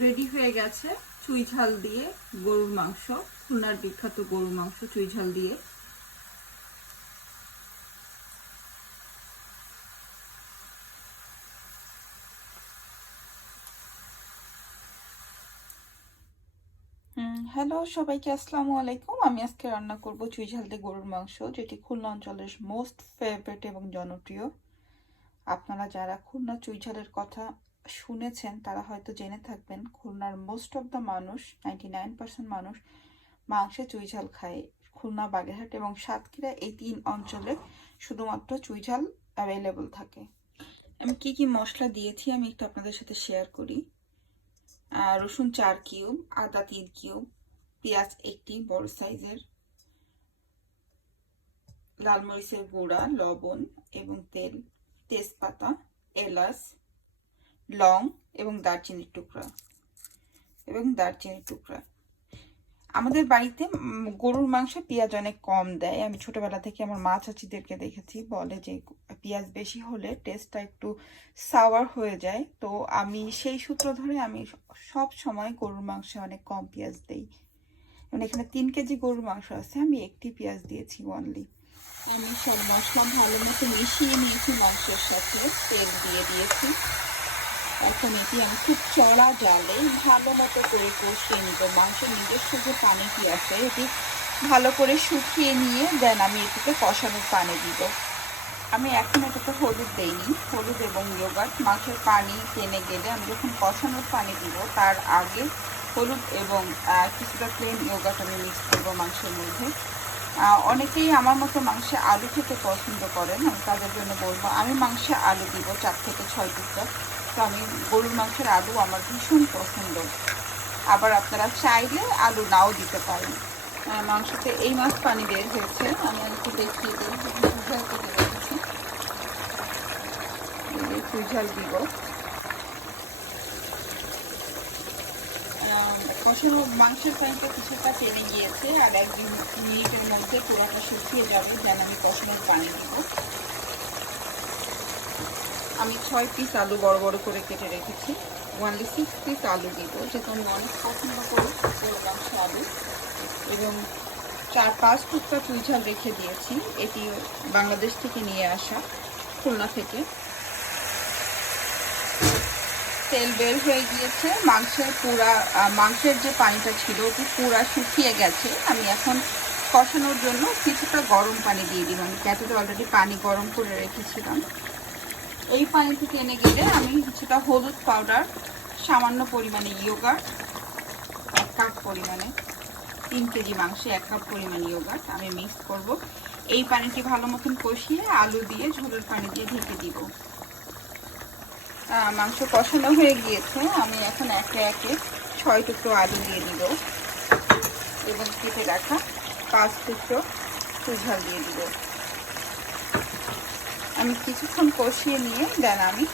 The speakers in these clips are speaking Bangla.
রেডি হয়ে গেছে চুই ঝাল দিয়ে গরুর মাংস। খুলনার বিখ্যাত গরুর মাংস চুই ঝাল দিয়ে। হ্যালো সবাইকে, আসসালামু আলাইকুম। আমি আজকে রান্না করব চুই ঝাল দিয়ে গরুর মাংস, যেটি খুলনা অঞ্চলের মোস্ট ফেভারিট এবং জনপ্রিয়। আপনারা যারা খুলনা চুই ঝালের কথা শুনেছেন, তারা হয়তো জেনে থাকবেন, খুলনার মোস্ট অফ দ্য মানুষ নাইনটি নাইন পার্সেন্ট মানুষ মাংসে চুই ঝাল খায়। খুলনা, বাগেরহাট এবং সাতক্ষীরা এই তিন অঞ্চলে শুধুমাত্র চুই ঝাল অ্যাভেলেবল থাকে। আমি কি কি মশলা দিয়েছি আমি একটু আপনাদের সাথে শেয়ার করি। রসুন চার কিউব আদা তিন কিউব পেঁয়াজ একটি বড় সাইজের লাল মরিচের গুঁড়া, লবণ এবং তেল, তেজপাতা, এলাচ লং এবং দারচিনির টুকরা এবং দারচিনির টুকরা। আমাদের বাড়িতে গরুর মাংসে পেঁয়াজ অনেক কম দেয়। আমি ছোটবেলা থেকে আমার মা চাচিদেরকে দেখেছি, বলে যে পেঁয়াজ বেশি হলে টেস্টটা একটু সাওয়ার হয়ে যায়। তো আমি সেই সূত্র ধরে আমি সব সময় গরুর মাংসে অনেক কম পেঁয়াজ দেই। মানে এখানে তিন কেজি গরুর মাংস আছে, আমি একটি পেঁয়াজ দিয়েছি অনলি আমি সব মশলা ভালো মতো মিশিয়ে নিয়েছি মাংসের সাথে, তেল দিয়ে দিয়েছি। এখন এটি আমি খুব চড়া জালে ভালো মতো করে কষিয়ে নিব মাংসের নিজস্ব যে পানিটি আছে এটি ভালো করে শুকিয়ে নিয়ে দেন আমি এটিকে কষানোর পানি দিব আমি এখন এটাতে হলুদ দেইনি হলুদ এবং ইয়োগার্ট মাংসের পানি টেনে গেলে আমি যখন কষানোর পানি দিব, তার আগে হলুদ এবং কিছুটা প্লেন ইয়োগার্ট আমি মিক্স করব মাংসের মধ্যে। অনেকেই আমার মতো মাংসে আলু খেতে পছন্দ করেন, আমি তাদের জন্য বলব, আমি মাংসে আলু দিব চার থেকে ছয় টুকরা। তো আমি গরুর মাংসের আলু আমার ভীষণ পছন্দ। আবার আপনারা চাইলে আলু নাও দিতে পারেন। মাংসতে এই মাছ পানি বের হয়েছে। আমি একটু দেখিয়ে দিই। ঝাল দিব। কষানো মাংসের পানিটা কিছুটা টেনে গিয়েছে আর এক দুই মিনিটের মধ্যে পুরাটা শুকিয়ে যাবে। যেন আমি কষানোর পানি দিব। আমি ছয় পিস আলু বড় বড় করে কেটে রেখেছি। ওয়ানলি সিক্স পিস আলু দিব, যেহেতু আমি অনেক পছন্দ করি মাংস আলু। এবং চার পাঁচ টুকরা চুই ঝাল রেখে দিয়েছি, এটি বাংলাদেশ থেকে নিয়ে আসা খুলনা থেকে। তেল বের হয়ে গিয়েছে, মাংসের পুরা মাংসের যে পানিটা ছিল ওটি পুরা শুকিয়ে গেছে। আমি এখন কষানোর জন্য কিছুটা গরম পানি দিয়ে দিলাম। ক্যাটেতে অলরেডি পানি গরম করে রেখেছিলাম। এই পানিতে টেনে গেলে আমি কিছুটা হলুদ পাউডার, সামান্য পরিমাণে ইয়োগার্ট এক কাপ পরিমাণে, তিন কেজি মাংসে এক কাপ পরিমাণ ইয়োগার্ট আমি মিক্স করব। এই পানিটি ভালো মতন কষিয়ে আলু দিয়ে ঝোলের পানি দিয়ে ঢেকে দিব। মাংস কষানো হয়ে গিয়েছে। আমি এখন একে একে ছয় টুকরো আলু দিয়ে দিব এবং কেটে রাখা পাঁচ টুকরো সুঝাল দিয়ে দিব। আমি কিছুক্ষণ কষিয়ে নিয়ে দেন আমি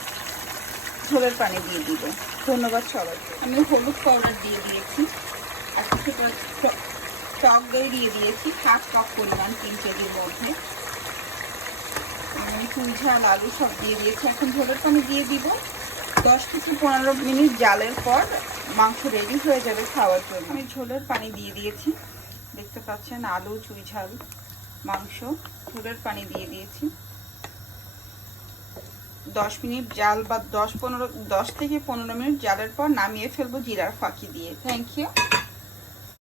ঝোলের পানি দিয়ে দিব। ধন্যবাদ সবাইকে। আমি হলুদ পাউডার দিয়ে দিয়েছি, আর কিছুটা টক দই দিয়ে দিয়েছি, হাফ কাপ পরিমাণ, তিন কেজির মধ্যে। আমি চুই ঝাল, আলু সব দিয়ে দিয়েছি। এখন ঝোলের পানি দিয়ে দিব। দশ থেকে পনেরো মিনিট জালের পর মাংস রেডি হয়ে যাবে খাওয়ার জন্য। আমি ঝোলের পানি দিয়ে দিয়েছি। দেখতে পাচ্ছেন আলু চুই ঝাল, মাংস, ঝোলের পানি দিয়ে দিয়েছি। দশ মিনিট জাল বা দশ পনেরো, দশ থেকে পনেরো মিনিট জালের পর নামিয়ে ফেলব জিরার ফাঁকি দিয়ে। Thank you